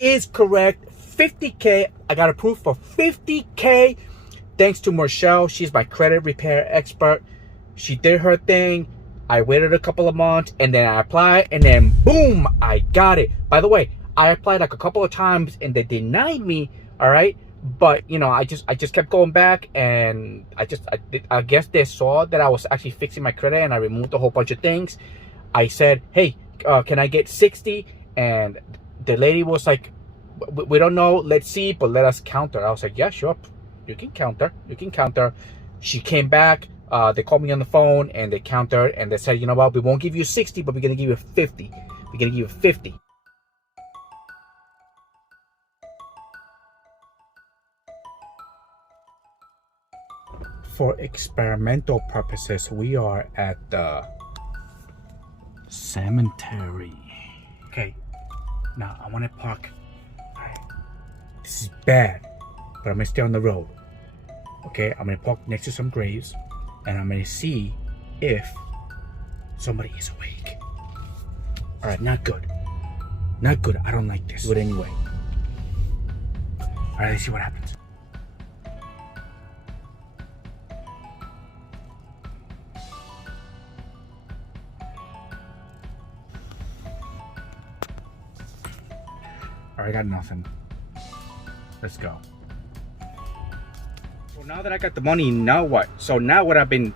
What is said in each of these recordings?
is correct. 50K. I got approved for 50K. Thanks to Marshall. She's my credit repair expert. She did her thing. I waited a couple of months and then I applied and then boom, I got it. By the way, I applied like a couple of times and they denied me. All right. But you know, I just kept going back, and I guess they saw that I was actually fixing my credit, and I removed a whole bunch of things. I said, hey, can I get 60? And the lady was like, we don't know, let's see, but let us counter. I was like, yeah, sure, you can counter. She came back, they called me on the phone and they countered, and they said, you know what, we won't give you 60, but we're gonna give you 50. We're gonna give you 50. For experimental purposes, we are at the cemetery. Okay, now I want to park. All right. This is bad, but I'm gonna stay on the road. Okay, I'm gonna park next to some graves, and I'm gonna see if somebody is awake. All right, not good. Not good. I don't like this. But anyway. All right, let's see what happens. I got nothing. Let's go. So now that I got the money, now what? So now what I've been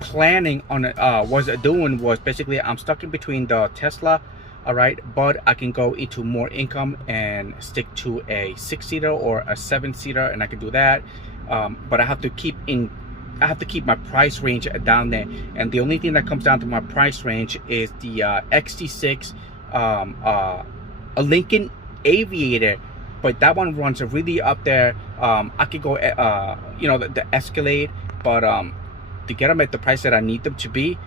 planning on was basically I'm stuck in between the Tesla, all right, but I can go into more income and stick to a 6-seater or a 7-seater, and I can do that. But I have to keep my price range down there, and the only thing that comes down to my price range is the XT6, a Lincoln Aviator, but that one runs really up there. I could go you know, the Escalade, but to get them at the price that I need them to be,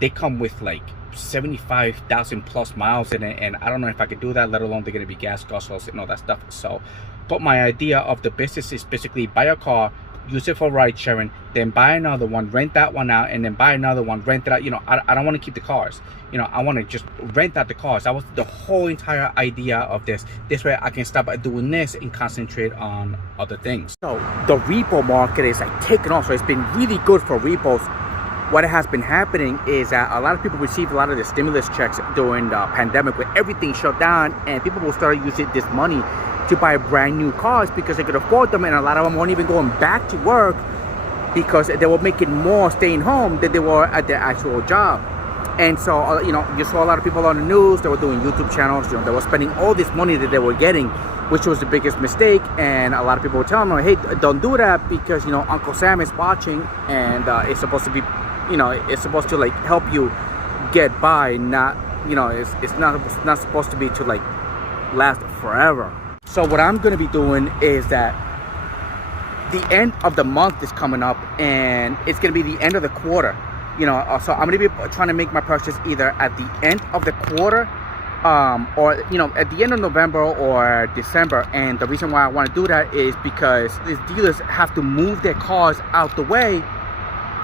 they come with like 75,000 plus miles in it, and I don't know if I could do that, let alone they're gonna be gas guzzlers and all that stuff. So but my idea of the business is basically buy a car, use it for ride sharing, then buy another one, rent that one out, and then buy another one, rent it out. You know, I don't want to keep the cars. You know, I want to just rent out the cars. That was the whole entire idea of this. This way I can stop doing this and concentrate on other things. So the repo market is like taking off. So it's been really good for repos. What has been happening is that a lot of people received a lot of the stimulus checks during the pandemic when everything shut down, and people will start using this money to buy brand new cars because they could afford them, and a lot of them weren't even going back to work because they were making more staying home than they were at their actual job. And so you know, you saw a lot of people on the news, they were doing YouTube channels, you know, they were spending all this money that they were getting, which was the biggest mistake. And a lot of people were telling them, hey, don't do that, because you know, Uncle Sam is watching, and it's supposed to be, you know, it's supposed to like help you get by, not, you know, it's not supposed to be to like last forever. So what I'm going to be doing is that the end of the month is coming up, and it's going to be the end of the quarter. You know, so I'm going to be trying to make my purchase either at the end of the quarter, or, you know, at the end of November or December. And the reason why I want to do that is because these dealers have to move their cars out the way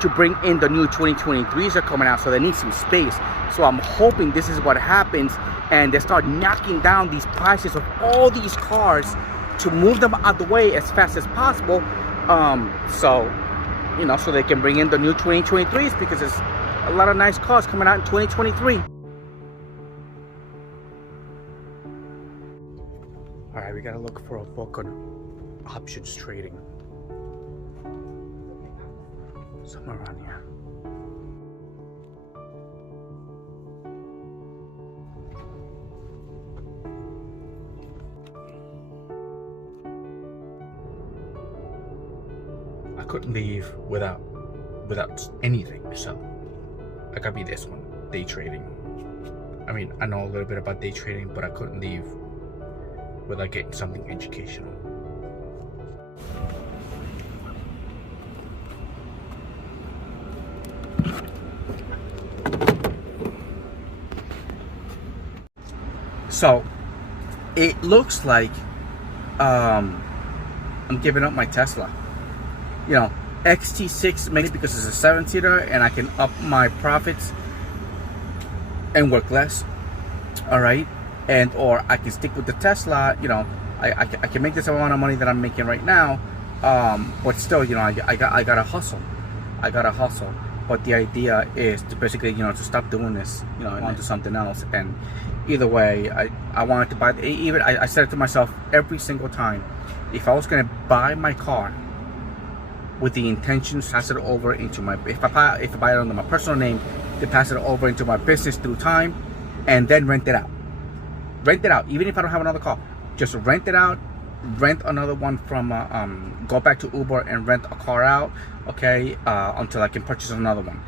to bring in the new 2023s are coming out, so they need some space. So I'm hoping this is what happens, and they start knocking down these prices of all these cars to move them out the way as fast as possible. So, you know, so they can bring in the new 2023s, because there's a lot of nice cars coming out in 2023. All right, we gotta look for a book on options trading. Somewhere around here. I couldn't leave without anything, so I gotta be this one, day trading. I mean, I know a little bit about day trading, but I couldn't leave without getting something educational. So it looks like I'm giving up my Tesla. You know, XT6 mainly because it's a 7-seater and I can up my profits and work less. All right, and or I can stick with the Tesla. You know, I can make this amount of money that I'm making right now, but still, you know, I gotta hustle. I gotta hustle. But the idea is to basically, you know, to stop doing this, you know, and onto something else. And either way, I wanted to buy. Even I said it to myself every single time: if I was gonna buy my car with the intention to pass it over into my, if I buy it under my personal name, to pass it over into my business through time, and then rent it out. Rent it out, even if I don't have another car. Just rent it out. Rent another one from go back to Uber and rent a car out, okay, until I can purchase another one,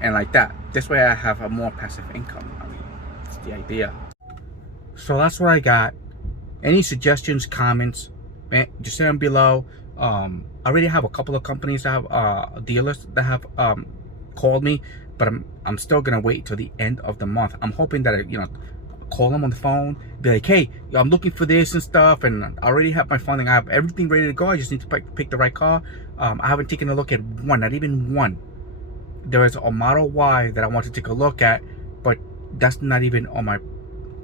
and like that. This way I have a more passive income. I mean, that's the idea. So that's what I got. Any suggestions, comments, just send them below. I already have a couple of companies that have dealers that have called me, but I'm still gonna wait till the end of the month. I'm hoping that, you know, call them on the phone, be like, hey, I'm looking for this and stuff, and I already have my funding, I have everything ready to go, I just need to pick the right car. I haven't taken a look at one, not even one. There is a Model Y that I want to take a look at, but that's not even on my,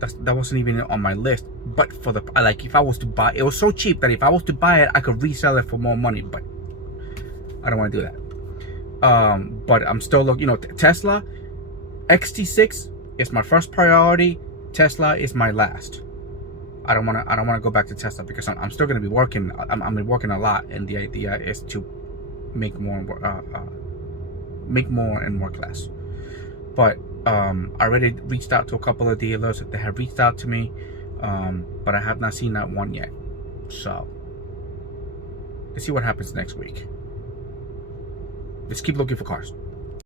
that wasn't even on my list. But for the, like, if I was to buy, it was so cheap that if I was to buy it, I could resell it for more money, but I don't want to do that. But I'm still looking, you know, Tesla XT6 is my first priority. Tesla is my last. I don't want to go back to Tesla because I'm still going to be working. I'm working a lot, and the idea is to make more and work less. But I already reached out to a couple of dealers that have reached out to me, but I have not seen that one yet. So let's see what happens next week. Let's keep looking for cars.